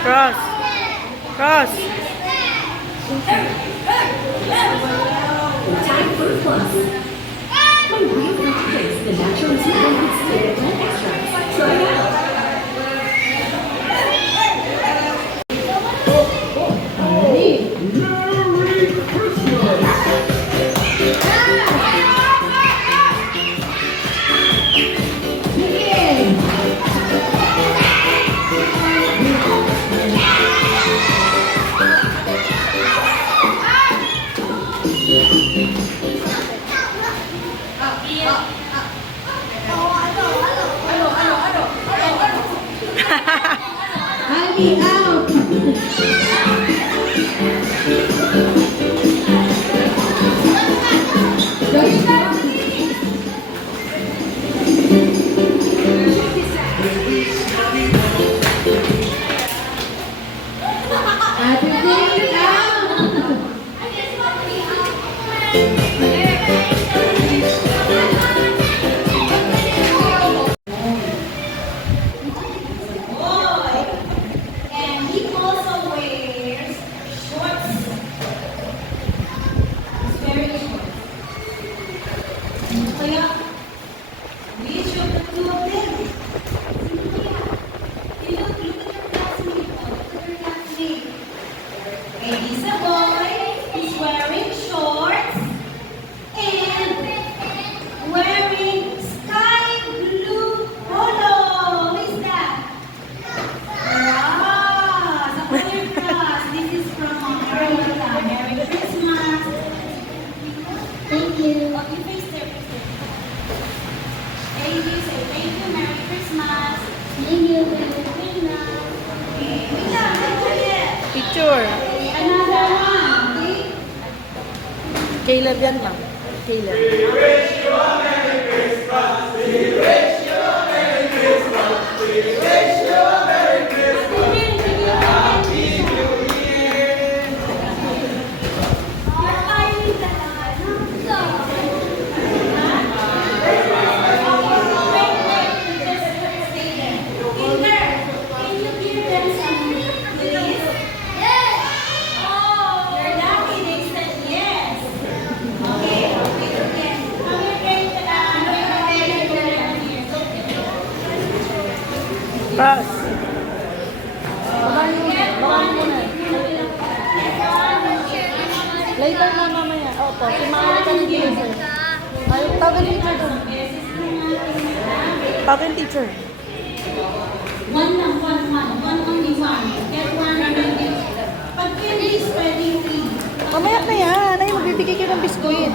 Cross. Cross. Time Fruit Plus. My real fruit taste the natural sweet with sweet plant extracts. Try it out. I'll be out. And he also wears shorts. It's very short. Kaya, which of the two of them? Sino kaya? Look at your classmate. Look at your classmate. Okay, he's a boy. He's wearing shorts and wearing sky blue polo. Who is that? Wow! Sa color class. This is from Carlota. Merry Christmas. Thank you. Oh, you face there, face there. Thank you. Say thank you. Merry Christmas. Thank you. Merry Christmas. Okay, wait lang. Wait ulit. Picture. Another one. Okay? Caleb yan, ma'am. Caleb. Cross. Babahan mo na. Later na mamaya. Opo, si mama ka ng teacher. Ay, tawagan teacher doon. Tawagan teacher. One lang, one. One only one. Get one remaining. Pag candy is pwedeng three. Mamaya na yan. Ay, magbibigay kayo ng biskuit.